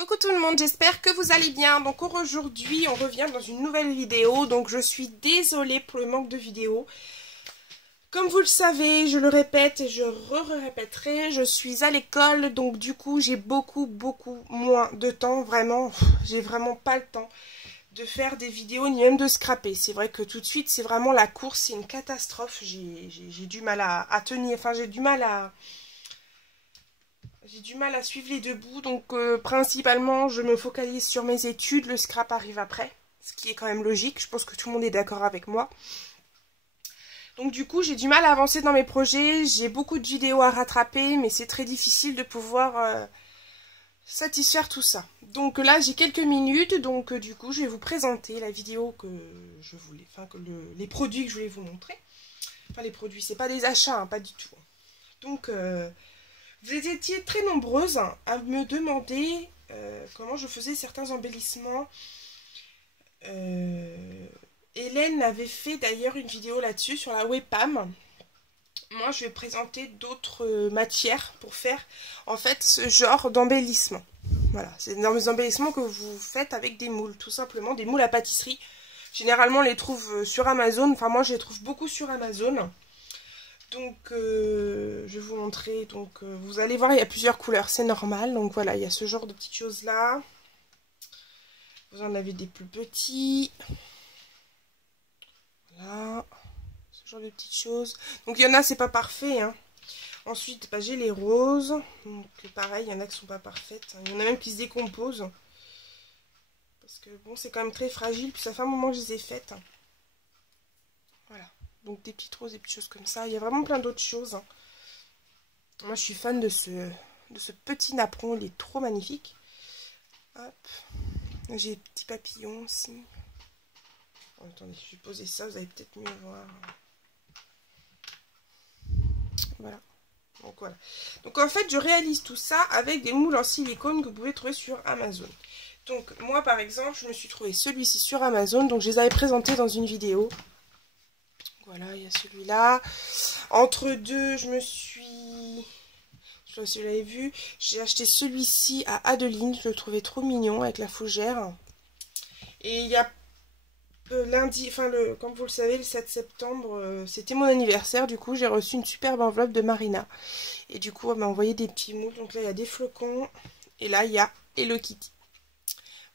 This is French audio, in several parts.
Coucou tout le monde, j'espère que vous allez bien. Donc aujourd'hui on revient dans une nouvelle vidéo. Donc je suis désolée pour le manque de vidéos. Comme vous le savez, je le répète et je répéterai, je suis à l'école. Donc du coup j'ai beaucoup moins de temps. Vraiment, j'ai vraiment pas le temps de faire des vidéos ni même de scraper. C'est vrai que tout de suite c'est vraiment la course, c'est une catastrophe. J'ai du mal à tenir, enfin j'ai du mal à suivre les deux bouts, donc principalement je me focalise sur mes études, le scrap arrive après, ce qui est quand même logique, je pense que tout le monde est d'accord avec moi. Donc du coup j'ai du mal à avancer dans mes projets, j'ai beaucoup de vidéos à rattraper, mais c'est très difficile de pouvoir satisfaire tout ça. Donc là j'ai quelques minutes, donc du coup je vais vous présenter la vidéo que je voulais, enfin les produits que je voulais vous montrer. Enfin les produits, c'est pas des achats, hein, pas du tout. Donc vous étiez très nombreuses à me demander comment je faisais certains embellissements. Hélène avait fait d'ailleurs une vidéo là-dessus sur la webcam. Moi, je vais présenter d'autres matières pour faire en fait ce genre d'embellissement. Voilà, c'est des embellissements que vous faites avec des moules, tout simplement, des moules à pâtisserie. Généralement, on les trouve sur Amazon. Enfin, moi, je les trouve beaucoup sur Amazon. Donc, je vais vous montrer. Donc, vous allez voir, il y a plusieurs couleurs, c'est normal. Donc, voilà, il y a ce genre de petites choses-là. Vous en avez des plus petits. Voilà. Ce genre de petites choses. Donc, il y en a, c'est pas parfait. Hein. Ensuite, bah, j'ai les roses. Donc, pareil, il y en a qui sont pas parfaites. Il y en a même qui se décomposent. Parce que, bon, c'est quand même très fragile. Puis, ça fait un moment que je les ai faites. Voilà. Donc des petites roses, des petites choses comme ça. Il y a vraiment plein d'autres choses. Hein. Moi je suis fan de ce petit napperon. Il est trop magnifique. Hop. J'ai des petits papillons aussi. Oh, attendez, je vais poser ça. Vous allez peut-être mieux voir. Voilà. Donc voilà. Donc en fait je réalise tout ça avec des moules en silicone que vous pouvez trouver sur Amazon. Donc moi par exemple je me suis trouvé celui-ci sur Amazon. Donc je les avais présentés dans une vidéo. Voilà, il y a celui-là. Entre deux, je me suis... Je sais pas si vous l'avez vu. J'ai acheté celui-ci à Adeline. Je le trouvais trop mignon avec la fougère. Et il y a lundi, enfin, comme vous le savez, le 7 septembre, c'était mon anniversaire. Du coup, j'ai reçu une superbe enveloppe de Marina. Et du coup, elle m'a envoyé des petits moules. Donc là, il y a des flocons. Et là, il y a Hello Kitty.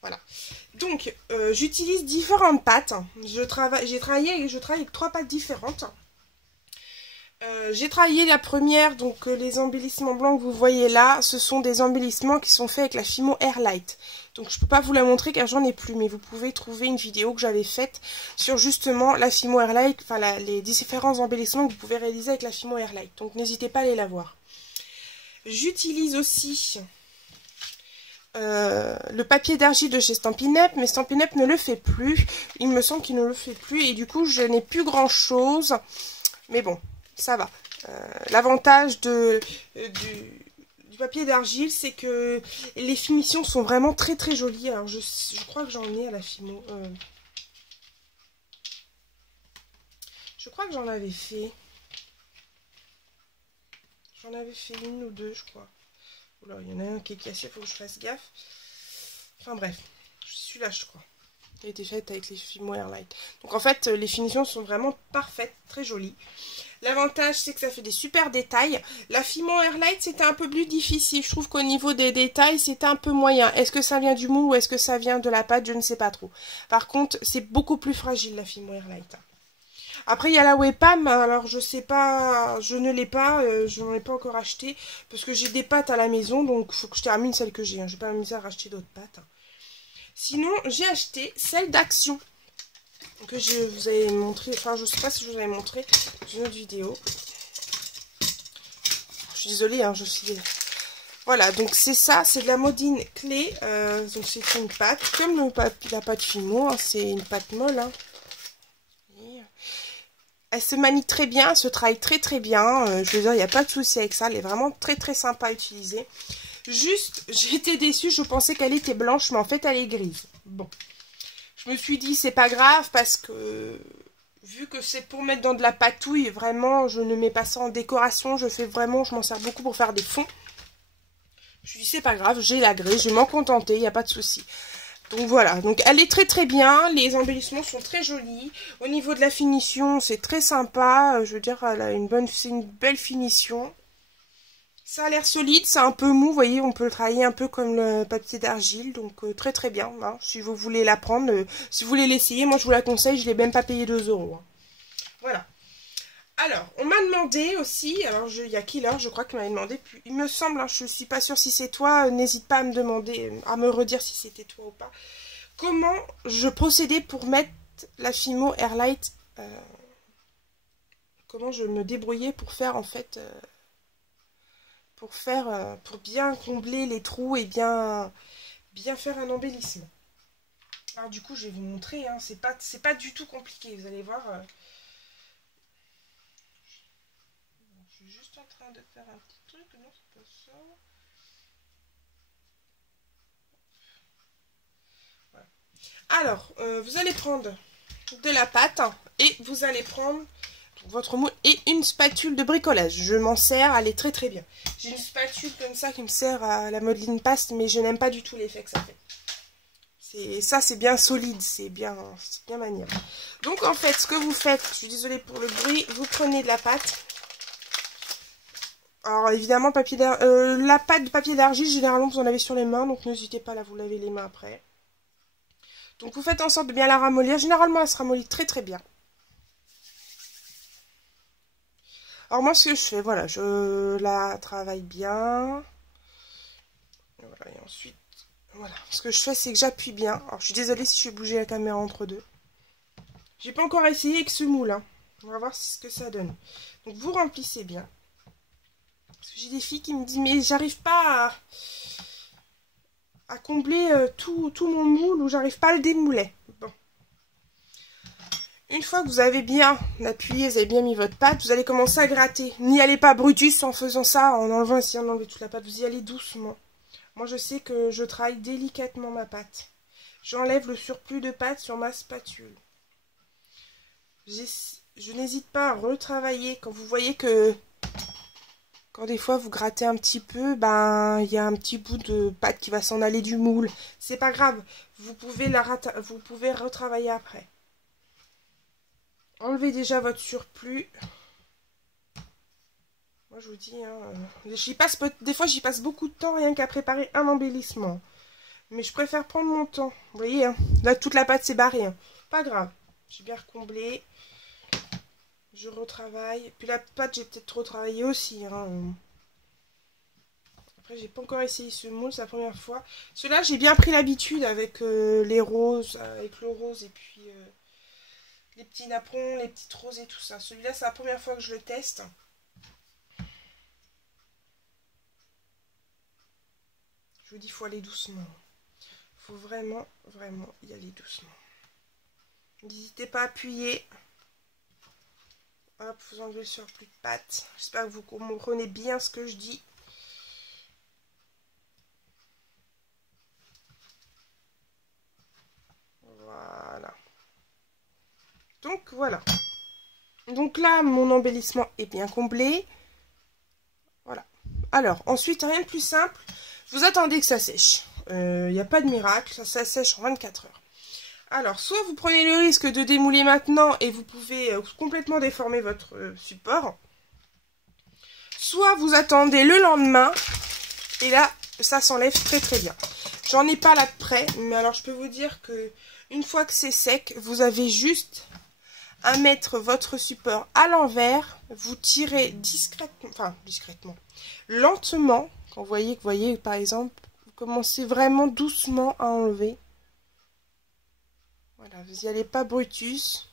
Voilà. Donc, j'utilise différentes pâtes. Je travaille avec 3 pâtes différentes. J'ai travaillé la première, donc les embellissements blancs que vous voyez là, ce sont des embellissements qui sont faits avec la Fimo Airlight. Donc je ne peux pas vous la montrer car j'en ai plus, mais vous pouvez trouver une vidéo que j'avais faite sur justement la Fimo Airlight, enfin les différents embellissements que vous pouvez réaliser avec la Fimo Airlight. Donc n'hésitez pas à aller la voir. J'utilise aussi... le papier d'argile de chez Stampin' Up, mais Stampin' Up ne le fait plus. Il me semble qu'il ne le fait plus et du coup je n'ai plus grand chose. Mais bon, ça va. L'avantage du papier d'argile, c'est que les finitions sont vraiment très jolies. Alors je crois que j'en ai à la Fimo. Je crois que j'en avais fait. J'en avais fait une ou deux, je crois. Oula, il y en a un qui est cassé, il faut que je fasse gaffe. Enfin bref, celui-là je crois. Il a été fait avec les Fimo Airlight. Donc en fait, les finitions sont vraiment parfaites, très jolies. L'avantage, c'est que ça fait des super détails. La Fimo Airlight, c'était un peu plus difficile. Je trouve qu'au niveau des détails, c'était un peu moyen. Est-ce que ça vient du moule ou est-ce que ça vient de la pâte? Je ne sais pas trop. Par contre, c'est beaucoup plus fragile, la Fimo Airlight. Après, il y a la webcam, alors je sais pas, je ne l'ai pas, je n'en ai pas encore acheté, parce que j'ai des pâtes à la maison, donc il faut que je termine celle que j'ai, hein. Je vais pas m'amuser à racheter d'autres pâtes. Sinon, j'ai acheté celle d'Action, que je vous avais montré, enfin je sais pas si je vous avais montré dans une autre vidéo. Je suis désolée, hein, je suis... Voilà, donc c'est ça, c'est de la Modine Clé, donc c'est une pâte, comme la pâte Fimo, hein, c'est une pâte molle, hein. Elle se manie très bien, elle se travaille très bien. Je veux dire, il n'y a pas de souci avec ça. Elle est vraiment très sympa à utiliser. Juste, j'ai été déçue. Je pensais qu'elle était blanche, mais en fait, elle est grise. Bon. Je me suis dit, c'est pas grave parce que... Vu que c'est pour mettre dans de la patouille, vraiment, je ne mets pas ça en décoration. Je m'en sers beaucoup pour faire des fonds. Je lui dis c'est pas grave, j'ai la grès, je vais m'en contenter, il n'y a pas de souci. Donc voilà, donc elle est très très bien, les embellissements sont très jolis. Au niveau de la finition, c'est très sympa, je veux dire, elle a c'est une belle finition. Ça a l'air solide, c'est un peu mou, vous voyez, on peut le travailler un peu comme le papier d'argile, donc très très bien. Hein, si vous voulez la prendre, si vous voulez l'essayer, moi je vous la conseille, je ne l'ai même pas payé 2 €. Hein. Voilà. Alors, on m'a demandé aussi, alors il y a Killer, je crois qu'il m'avait demandé, puis il me semble, hein, je ne suis pas sûre si c'est toi, n'hésite pas à me demander, à me redire si c'était toi ou pas, comment je procédais pour mettre la Fimo Airlight, comment je me débrouillais pour faire en fait... pour bien combler les trous et bien faire un embellissement. Alors du coup, je vais vous montrer, hein, c'est pas du tout compliqué, vous allez voir. Je suis juste en train de faire un petit truc, non, c'est pas ça. Voilà. Alors, vous allez prendre de la pâte et vous allez prendre votre moule et une spatule de bricolage. Je m'en sers, elle est très très bien. J'ai une spatule comme ça qui me sert à la modeling paste, mais je n'aime pas du tout l'effet que ça fait. Ça c'est bien solide, c'est bien maniable. Donc en fait, ce que vous faites, je suis désolée pour le bruit, vous prenez de la pâte. Alors évidemment, la pâte de papier d'argile, généralement vous en avez sur les mains, donc n'hésitez pas à vous laver les mains après. Donc vous faites en sorte de bien la ramollir. Généralement, elle se ramollit très très bien. Alors moi ce que je fais, voilà, je la travaille bien. Voilà, et ensuite, voilà. Ce que je fais, c'est que j'appuie bien. Alors je suis désolée si je fais bouger la caméra entre deux. J'ai pas encore essayé avec ce moule. Hein. On va voir ce que ça donne. Donc vous remplissez bien. Parce que j'ai des filles qui me disent, mais j'arrive pas à combler tout mon moule ou j'arrive pas à le démouler. Bon. Une fois que vous avez bien appuyé, vous avez bien mis votre pâte, vous allez commencer à gratter. N'y allez pas brutus en faisant ça, en enlevant, essayant d'enlever toute la pâte. Vous y allez doucement. Moi, je sais que je travaille délicatement ma pâte. J'enlève le surplus de pâte sur ma spatule. Je n'hésite pas à retravailler. Quand vous voyez que... Quand des fois vous grattez un petit peu, ben il y a un petit bout de pâte qui va s'en aller du moule. C'est pas grave. Vous pouvez retravailler après. Enlevez déjà votre surplus. Moi je vous dis, hein, des fois j'y passe beaucoup de temps rien qu'à préparer un embellissement. Mais je préfère prendre mon temps. Vous voyez, hein, là toute la pâte s'est barrée. Hein. Pas grave. J'ai bien recomblé. Je retravaille. Puis la pâte j'ai peut-être retravaillé aussi. Hein. Après j'ai pas encore essayé ce moule, c'est la première fois. Celui-là j'ai bien pris l'habitude avec les roses, avec le rose et puis... les petits napperons, les petites roses et tout ça. Celui-là, c'est la première fois que je le teste. Je vous dis, il faut aller doucement. Il faut vraiment, vraiment y aller doucement. N'hésitez pas à appuyer. Hop, vous enlevez le surplus de pâte. J'espère que vous comprenez bien ce que je dis. Voilà. Donc voilà. Donc là, mon embellissement est bien comblé. Voilà. Alors, ensuite, rien de plus simple. Vous attendez que ça sèche. Il n'y a pas de miracle. Ça sèche en 24 heures. Alors, soit vous prenez le risque de démouler maintenant et vous pouvez complètement déformer votre support. Soit vous attendez le lendemain et là, ça s'enlève très très bien. J'en ai pas là de près, mais alors je peux vous dire que une fois que c'est sec, vous avez juste à mettre votre support à l'envers. Vous tirez discrètement, lentement. Quand vous voyez par exemple, vous commencez vraiment doucement à enlever. Voilà, vous n'y allez pas brutus.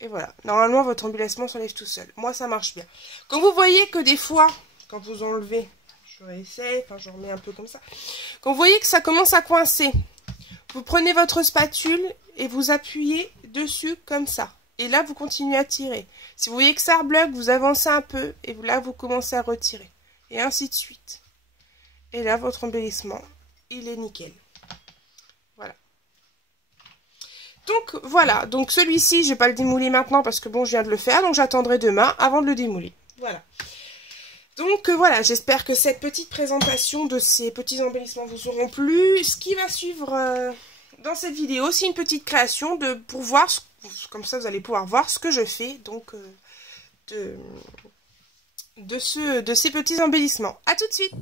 Et voilà, normalement votre embellissement s'enlève tout seul. Moi ça marche bien. Quand vous voyez que des fois, quand vous enlevez, je réessaye, je remets un peu comme ça. Quand vous voyez que ça commence à coincer, vous prenez votre spatule et vous appuyez dessus comme ça. Et là vous continuez à tirer. Si vous voyez que ça rebloque, vous avancez un peu et là vous commencez à retirer. Et ainsi de suite. Et là votre embellissement, il est nickel. Voilà. Donc voilà, donc celui-ci, je ne vais pas le démouler maintenant parce que bon, je viens de le faire, donc j'attendrai demain avant de le démouler. Voilà. Donc voilà, j'espère que cette petite présentation de ces petits embellissements vous auront plu. Ce qui va suivre dans cette vidéo, c'est une petite création pour voir, comme ça vous allez pouvoir voir ce que je fais donc de ces petits embellissements. A tout de suite!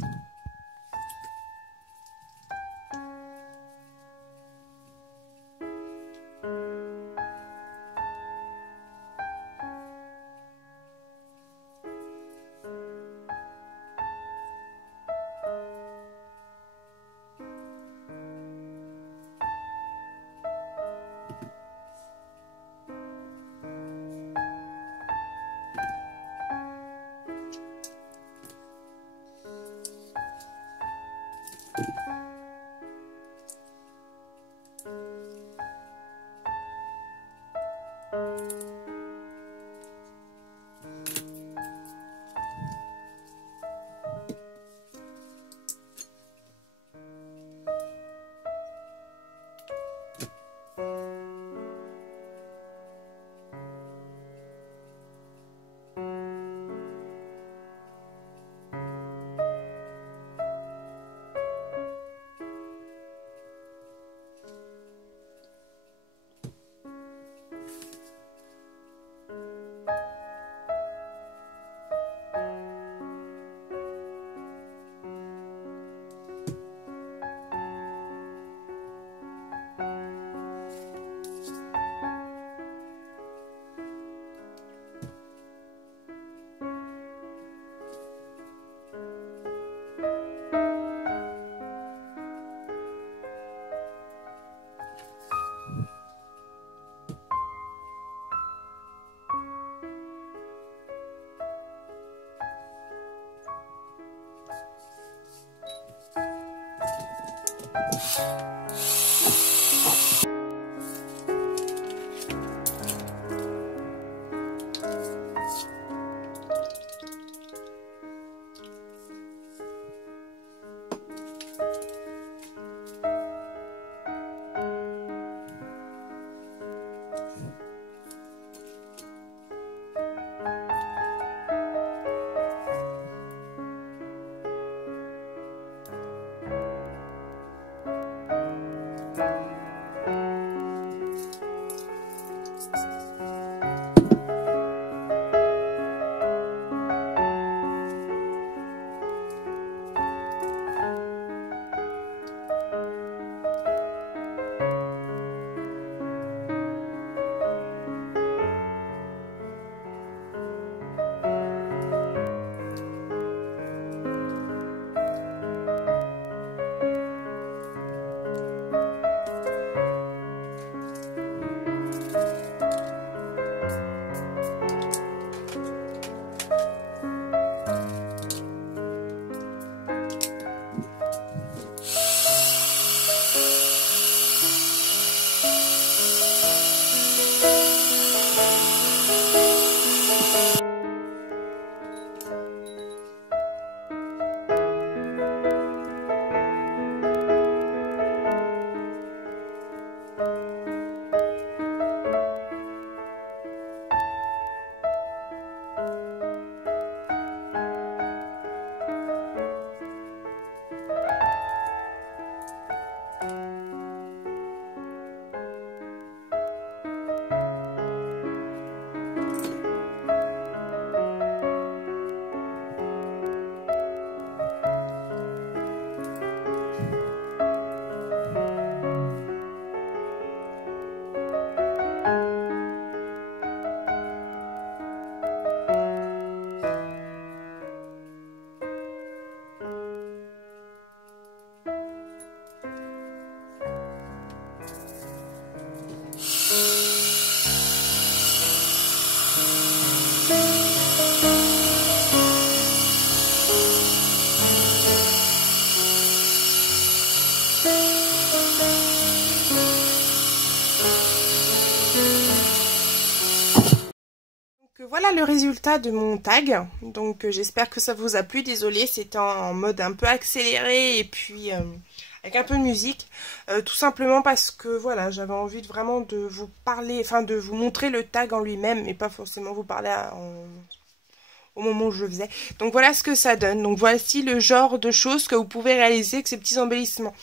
Voilà le résultat de mon tag, donc j'espère que ça vous a plu. Désolée, c'était en mode un peu accéléré et puis avec un peu de musique, tout simplement parce que voilà, j'avais envie vraiment de vous parler, enfin de vous montrer le tag en lui-même et pas forcément vous parler au moment où je le faisais. Donc voilà ce que ça donne. Donc voici le genre de choses que vous pouvez réaliser avec ces petits embellissements.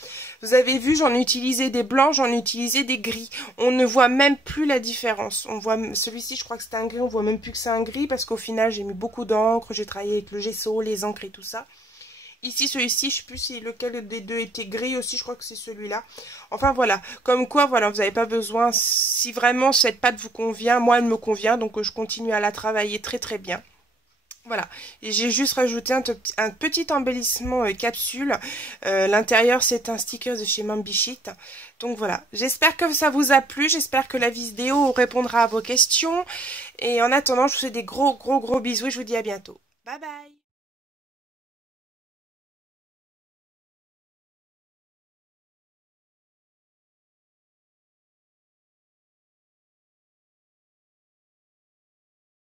Vous avez vu, j'en ai utilisé des blancs, j'en ai utilisé des gris. On ne voit même plus la différence. On voit celui-ci, je crois que c'est un gris, on voit même plus que c'est un gris parce qu'au final, j'ai mis beaucoup d'encre, j'ai travaillé avec le gesso, les encres et tout ça. Ici, celui-ci, je ne sais plus si lequel des deux était gris aussi, je crois que c'est celui-là. Enfin, voilà. Comme quoi, voilà, vous n'avez pas besoin, si vraiment cette pâte vous convient, moi, elle me convient, donc je continue à la travailler très très bien. Voilà, et j'ai juste rajouté un petit embellissement capsule. L'intérieur, c'est un sticker de chez Mambichit. Donc voilà, j'espère que ça vous a plu, j'espère que la vidéo répondra à vos questions. Et en attendant, je vous fais des gros bisous et je vous dis à bientôt. Bye bye.